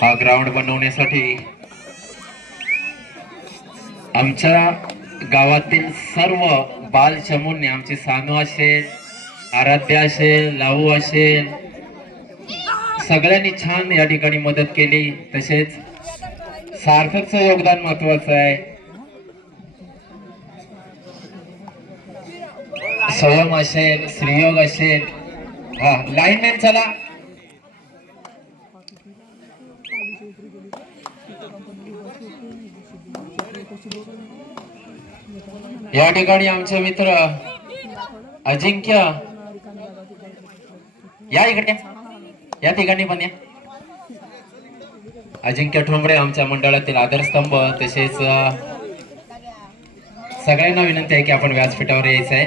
हा ग्राउंड बनवण्यासाठी आमच्या गावातील सर्व बाल चमूंनी, आमची सानू असेल, आराध्या असेल, लावू असेल, सगळ्यांनी छान या ठिकाणी मदत केली. तसेच सार्थकचं योगदान महत्वाचं आहे. स्वयं असेल, श्रीयोग असेल. हा लाईनमॅन चला. या ठिकाणी आमचे मित्र अजिंक्य या इकडे, या ठिकाणी पण या. अजिंक्य ठोंबरे आमच्या मंडळातील आधारस्तंभ. तसेच सगळ्यांना विनंती आहे की आपण व्यासपीठावर यायचं आहे.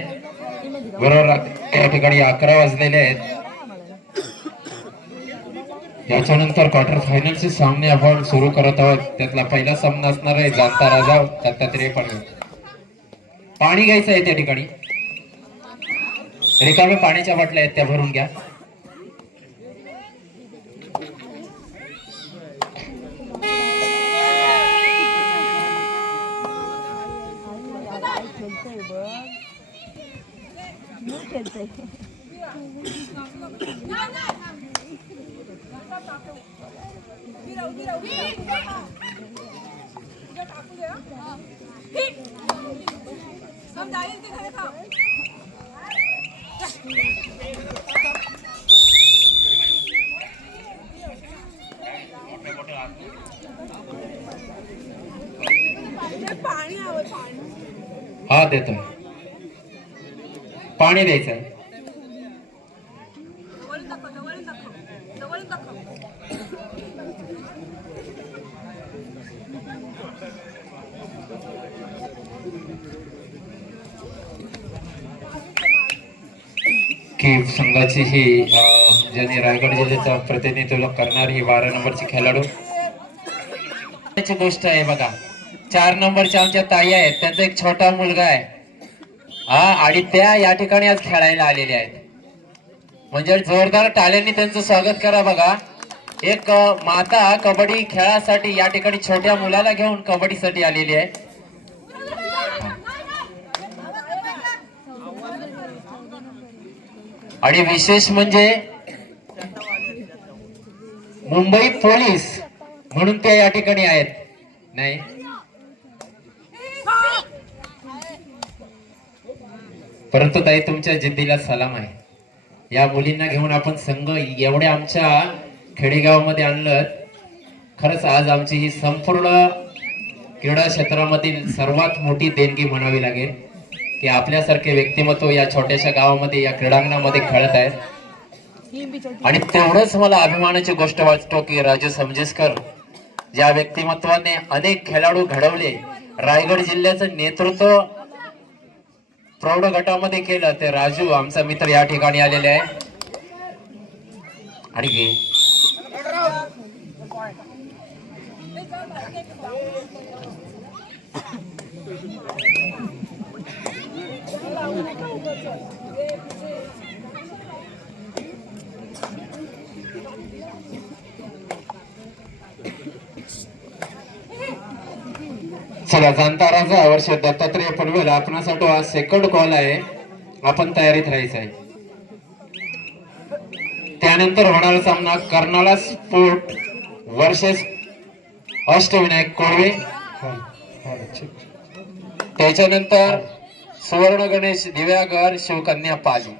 बरोबर या ठिकाणी 11 वाजलेले आहेत. याच्यानंतर क्वार्टर फायनलचे सामने आपण सुरू करत आहोत. त्यातला पहिला सामना असणार आहे जाणता राजा दत्तात्रय पडवे. पाणी घ्यायचं आहे त्या ठिकाणी. रिकामे पाण्याच्या बाटल्या आहेत त्या भरून घ्या. हा देतोय. पाणी द्यायचं आहे. की संघाची ही ज्यांनी रायगड जिल्ह्याचं प्रतिनिधित्व करणारी ही 12 नंबरची खेळाडू गोष्ट आहे बघा. 4 नंबरच्या आमच्या ताई आहेत, त्यांचा एक छोटा मुलगा आहे हा, आणि त्या या ठिकाणी आज खेळायला आलेल्या आहेत. म्हणजे जोरदार टाळ्यांनी त्यांचं स्वागत करा. बघा, एक माता कबड्डी खेळासाठी या ठिकाणी छोट्या मुलाला घेऊन कबड्डीसाठी आलेली आहे. आणि विशेष म्हणजे मुंबई पोलीस म्हणून ते या ठिकाणी आहेत. नाही परंतु ताई तुमच्या जिद्दीला सलाम आहे. या मुलींना घेऊन आपण संघ एवढ्या आमच्या खेडेगावामध्ये आणलं. खरंच आज आमची ही संपूर्ण क्रीडा क्षेत्रामधील सर्वात मोठी देणगी म्हणावी लागेल की आपल्यासारखे व्यक्तिमत्व या छोट्याशा गावामध्ये या क्रीडांगणामध्ये खेळत आहेत. आणि तेवढंच मला अभिमानाची गोष्ट वाटतो की राजू समजेस्कर ज्या व्यक्तिमत्वाने अनेक खेळाडू घडवले, रायगड जिल्ह्याचं नेतृत्व प्रौढ गटामध्ये केलं, ते राजू आमचा मित्र या ठिकाणी आलेले आहे. आणि चला, जाणता राजा वर्ष दत्तात्रय पडवेल आपणासाठी आज सेकंड कॉल आहे. आपण तयारीत राहायचं आहे. त्यानंतर होणारा सामना कर्नाळा स्पोर्ट वर्सेस अष्टविनायक कोळवे. त्याच्यानंतर सुवर्ण गणेश दिव्यागर शिवकन्या पाली.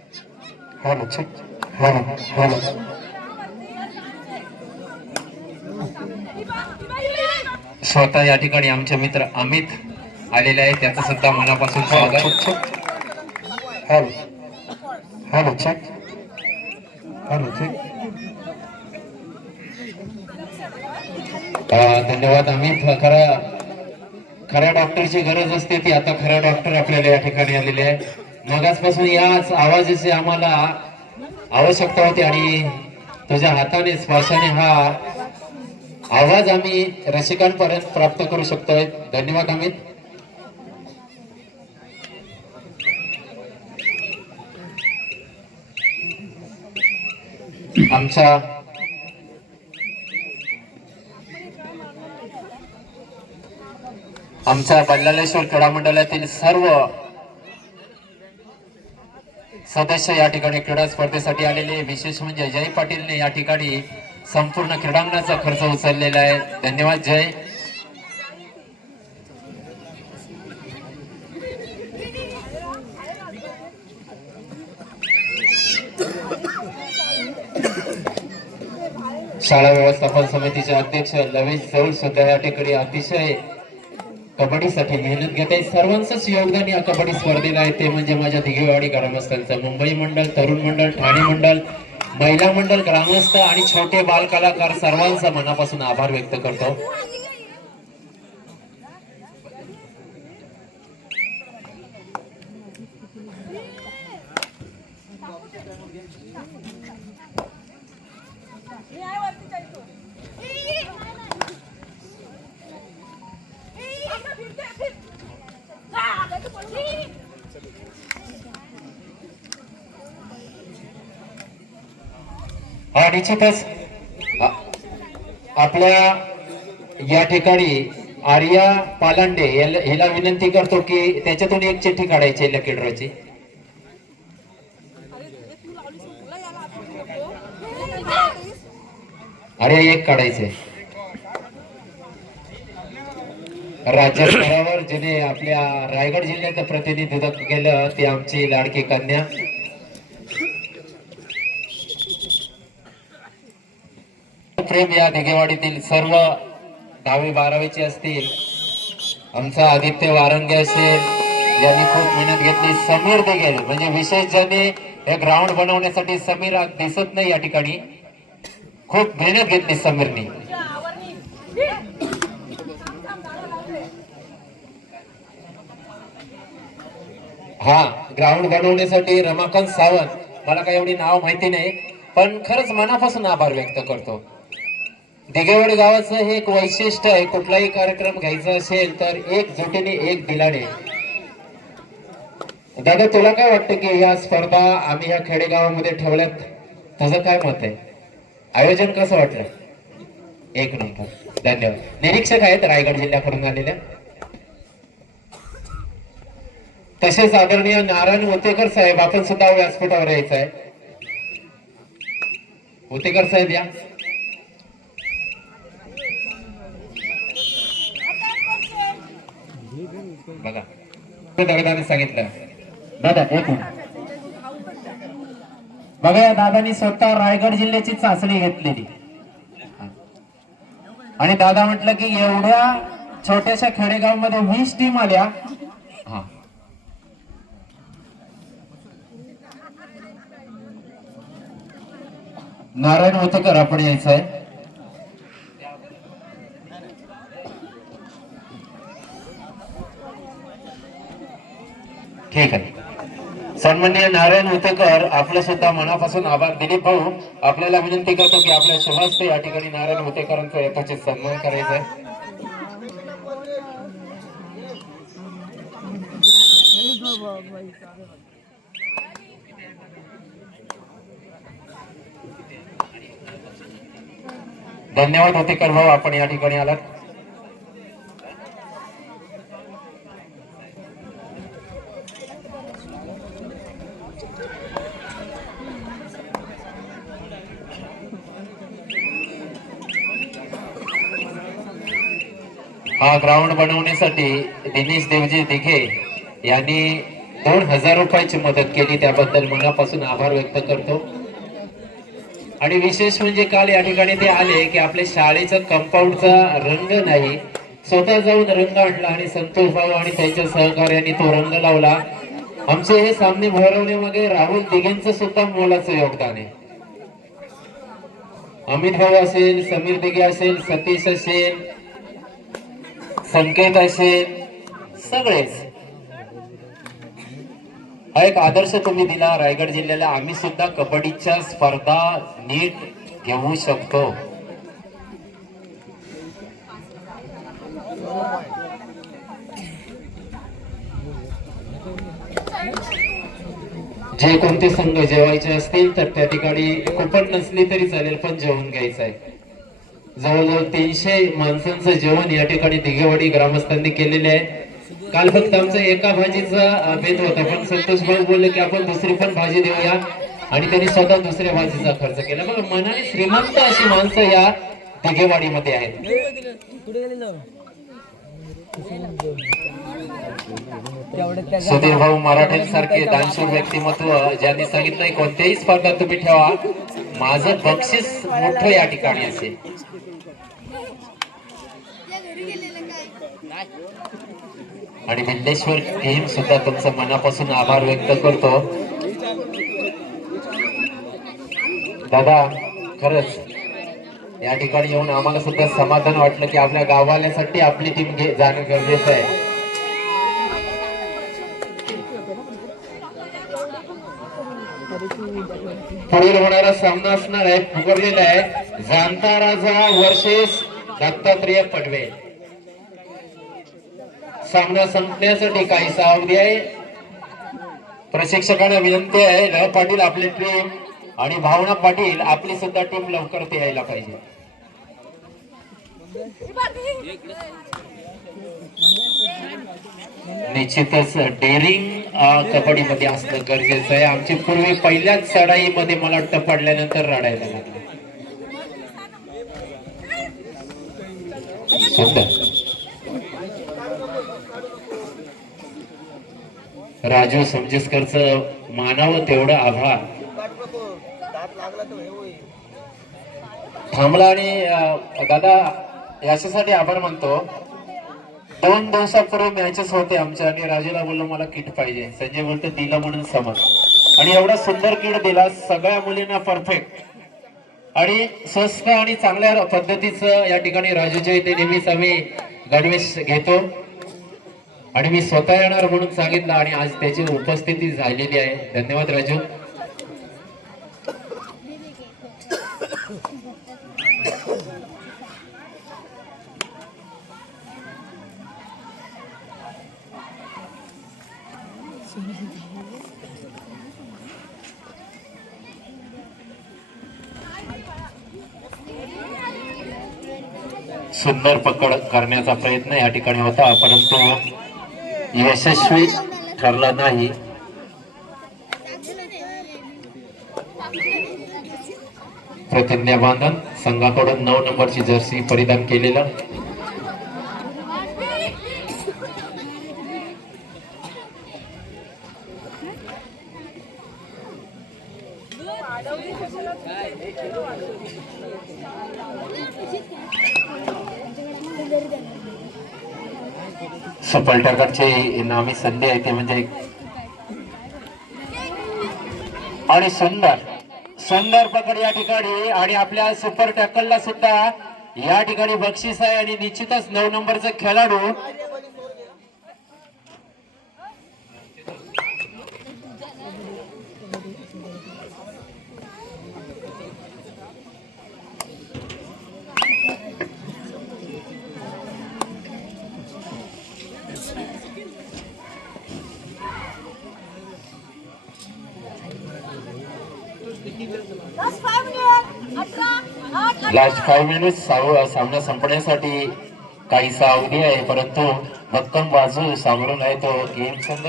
स्वतः या ठिकाणी आमचे मित्र अमित आलेले आहे, त्याचं सुद्धा मनापासून स्वागत. धन्यवाद अमित. खऱ्या डॉक्टरची गरज असते ती आता खऱ्या डॉक्टर आपल्याला या ठिकाणी आलेले आहे. मगासपासून याच आवाजाची आम्हाला आवश्यकता होती आणि तुझ्या हाताने स्पर्शाने हा आवाज आम्ही रसिकांपर्यंत प्राप्त करू शकतोय. धन्यवाद अमित. आमच्या बल्लाळेश्वर क्रीडा मंडळातील सर्व सदस्य या ठिकाणी क्रीडा स्पर्धेसाठी आलेले, विशेष म्हणजे जय पाटीलने या ठिकाणी संपूर्ण क्रीडांगणाचा खर्च उचललेला आहे. धन्यवाद जय. शाळा व्यवस्थापन समितीचे अध्यक्ष लवेश चौल सुद्धा या ठिकाणी अतिशय कबड्डीसाठी मेहनत घेत आहे. सर्वांचंच योगदान या कबड्डी स्पर्धेला आहे, ते म्हणजे माझ्या दिघेवाडी ग्रामस्थांचं, मुंबई मंडळ, तरुण मंडळ, ठाणे मंडळ, महिला मंडळ, ग्रामस्थ आणि छोटे बाल कलाकार सर्वांचा मनापासून आभार व्यक्त करतो. हा निश्चितच आपल्या या ठिकाणी आर्या पालांडे हिला विनंती करतो की त्याच्यातून एक चिठ्ठी काढायची लकी ड्रॉची. आर्या एक काढायचंय. राज्य स्तरावर जिने आपल्या रायगड जिल्ह्याचं प्रतिनिधित्व केलं ती आमची लाडकी कन्या प्रेम. या दिघेवाडीतील सर्व 10वी 12वीचे असतील, आमचा आदित्य वारंगे असेल ज्यांनी खूप मेहनत घेतली, समीर दिघेल म्हणजे विशेष ज्यांनी हे ग्राउंड बनवण्यासाठी, समीर दिसत नाही या ठिकाणी, खूप मेहनत घेतली समीरनी. हा ग्राउंड बनवण्यासाठी रमाकांत सावंत, मला काही एवढी नाव माहिती नाही पण खरंच मनापासून आभार व्यक्त करतो. दिघेवाडी गावाचं हे एक वैशिष्ट्य आहे, कुठलाही कार्यक्रम घ्यायचा असेल तर एकजुटीने एक दिलाने. दादा तुला काय वाटतं की या स्पर्धा आम्ही या खेडेगावामध्ये ठेवल्यात, तुझं काय मत आहे? आयोजन कसं वाटलं? एक नंबर. धन्यवाद. निरीक्षक आहेत रायगड जिल्ह्याकडून आलेल्या, तसेच आदरणीय नारायण होतेकर साहेब, आपण सुद्धा व्यासपीठावर यायचं आहे. होतेकर साहेब या. बघा दादाने सांगितलं. दादा एक मिनिट बघा, या दादानी स्वतः रायगड जिल्ह्याची चाचणी घेतलेली आणि दादा म्हटलं की एवढ्या छोट्याशा खेडेगाव मध्ये 20 टीम आल्या. हा नारायण होतेकर आपण यायचं आहे. ठीक आहे. सन्माननीय नारायण होतेकर आपलं सुद्धा मनापासून आभार. दिलीप भाऊ आपल्याला विनंती करतो की आपल्या शुभास्ते या ठिकाणी नारायण होतेकरांचा यथोचित सन्मान करायचा आहे. धन्यवाद होतेकर भाऊ, आपण या ठिकाणी आलात. हा ग्राउंड बनवण्यासाठी दिनेश देवजी दिघे यांनी 2000 रुपयाची मदत केली, त्याबद्दल मनापासून आभार व्यक्त करतो. आणि विशेष म्हणजे काल या ठिकाणी ते आले की आपल्या शाळेचा कंपाऊंडचा रंग नाही, स्वतः जाऊन रंग आणला आणि संतोष भाऊ आणि त्यांच्या सहकार्याने तो रंग लावला. आमचे हे सामने भरवण्यामागे राहुल दिघेंचं सुद्धा मोलाचं योगदान आहे. अमित भाऊ असेल, समीर दिघे असेल, सतीश असेल, संकेत असेल, सगळेच. हा एक आदर्श तुम्ही दिला रायगड जिल्ह्याला. आम्ही सुद्धा कबड्डीच्या स्पर्धा नीट घेऊ शकतो. जे कोणते संघ जेवायचे असतील तर त्या ठिकाणी कुपन नसली तरी चालेल, पण जेवून घ्यायचं आहे. जवळजवळ 300 माणसांचं जेवण या ठिकाणी दिघेवाडी ग्रामस्थांनी केलेले आहे. काल फक्त आमचा एका भाजीचा बेत होता, पण संतोष भाऊ बोलले की आपण दुसरी पण भाजी देऊया, आणि त्यांनी स्वतः दुसऱ्या भाजीचा खर्च केला. बघा, मनाने श्रीमंत अशी माणसं या दिघेवाडीमध्ये आहेत. सुधीर भाऊ मराठे सारखे दानशूर व्यक्तिमत्व ज्यांनी सांगितलंय कोणत्याही स्पर्धात तुम्ही ठेवा, माझं बक्षीस मोठं या ठिकाणी असेल. आणि विंडेश्वर टीम सुद्धा तुमचं मनापासून आभार व्यक्त करतो. दादा, खरंच या ठिकाणी येऊन आम्हाला सुद्धा समाधान वाटलं की आपल्या गावाल्यासाठी आपली टीम जाणं गरजेचं आहे. पुढील होणारा सामना असणार आहे, पुकारलेला आहे जाणता राजा वर्सेस दत्तात्रेय पडवे. सामना संपण्यासाठी काही अवधी आहे. प्रशिक्षकांना विनंती आहे, लय पाटील आपली टीम आणि भावना पाटील आपली सुद्धा टीम लवकर यायला पाहिजे. निश्चितच डेअरिंग कबड्डीमध्ये असणं गरजेचं आहे. आमची पूर्वी पहिल्याच चढाईमध्ये मला वाटतं पडल्यानंतर रडायला लागलं. राजू समजेसकरचं मानावं तेवढं आभार. थांबला. आणि दादा याच्यासाठी आभार मानतो. 2 दिवसापूर्वी मॅचेस होते आमच्या, आणि राजूला बोललो मला किट पाहिजे. संजय बोलतो दिला म्हणून समज, आणि एवढा सुंदर किट दिला, सगळ्या मुलींना परफेक्ट आणि स्वस्त आणि चांगल्या पद्धतीचं या ठिकाणी राजूच्या इथे नेहमीच आम्ही गणवेश घेतो, आणि मी स्वतः येणार म्हणून सांगितलं, आणि आज त्याची उपस्थिती झालेली आहे. धन्यवाद राजू. सुंदर पकड करण्याचा प्रयत्न या ठिकाणी होता, परंतु यशस्वी ठरला नाही. प्रतिज्ञा बांधन संघाकडून 9 नंबरची जर्सी परिधान केलेलं. सुपर टॅकरची नामी संधी आहे ती म्हणजे, आणि सुंदर सुंदर पकड या ठिकाणी, आणि आपल्या सुपर टॅकलला सुद्धा या ठिकाणी बक्षीस आहे, आणि निश्चितच 9 नंबरचा खेळाडू लास्ट 5 मिनिट्स सामना संपण्यासाठी काहीसा अवधी आहे, परंतु भक्कम बाजू सामोरून आहे तो गेम संघ.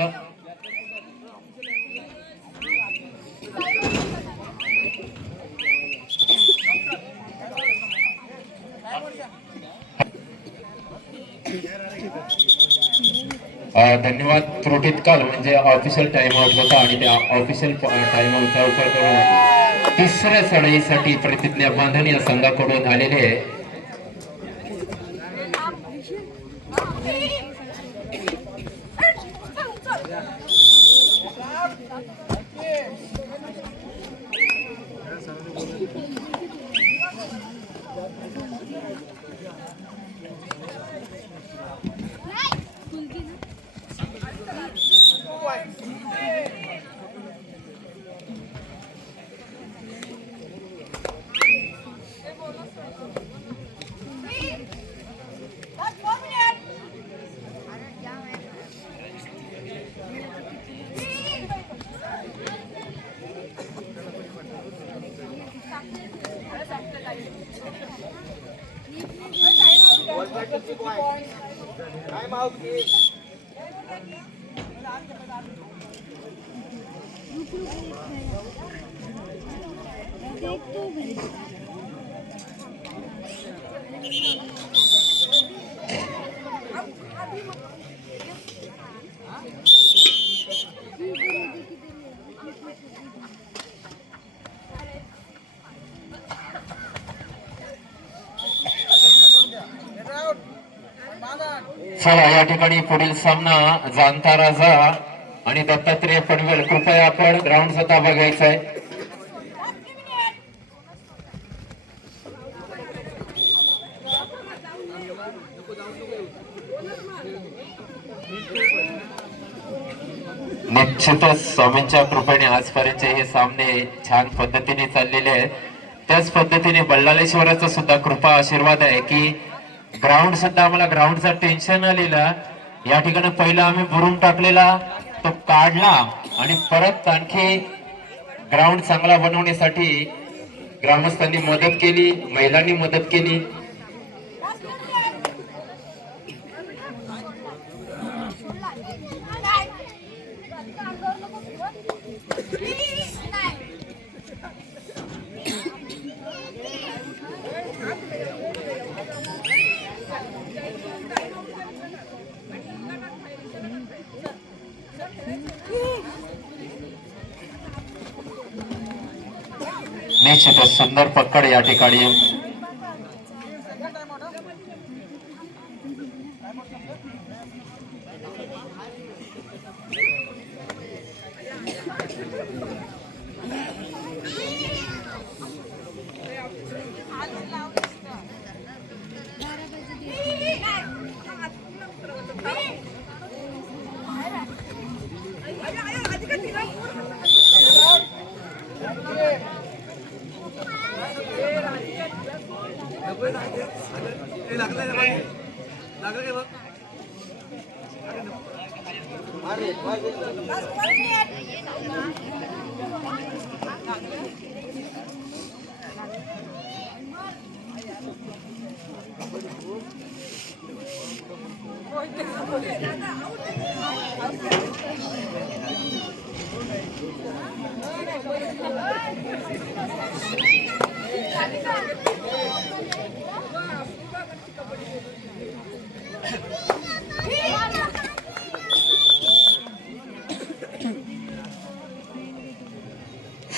धन्यवाद. त्रुटीत काल म्हणजे ऑफिशियल टाइम आउट होता, आणि त्या ऑफिशियल टाइम आउटचा वापर करून तिसऱ्या चढाईसाठी प्रतिज्ञा बांधन या संघाकडून आलेले आहे. चला या ठिकाणी पुढील सामना जाणता राजा आणि दत्तात्रेय पनवेल. कृपया आपण ग्राउंड सुद्धा बघायचा आहे. निश्चितच स्वामींच्या कृपेने आजपर्यंत हे सामने छान पद्धतीने चाललेले आहेत. त्याच पद्धतीने बल्लाळेश्वराचा सुद्धा कृपा आशीर्वाद आहे की ग्राउंड सुद्धा आम्हाला ग्राउंडचा टेन्शन आलेला. या ठिकाणी पहिला आम्ही बुरून टाकलेला तो काढला आणि परत आणखी ग्राउंड चांगला बनवण्यासाठी ग्रामस्थांनी मदत केली, महिलांनी मदत केली. निश्चितच सुंदर पकड या ठिकाणी.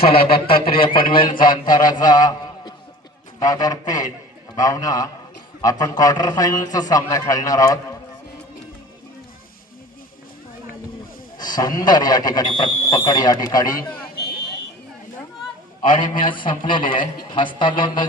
चला दत्तात्रेय पनवेल, जाणता राजा, दादर पेठ, भावना आपण क्वार्टर फायनलचा सामना खेळणार आहोत. सुंदर या ठिकाणी पकड या ठिकाणी आणि मॅच संपलेली आहे. हस्तांदोलन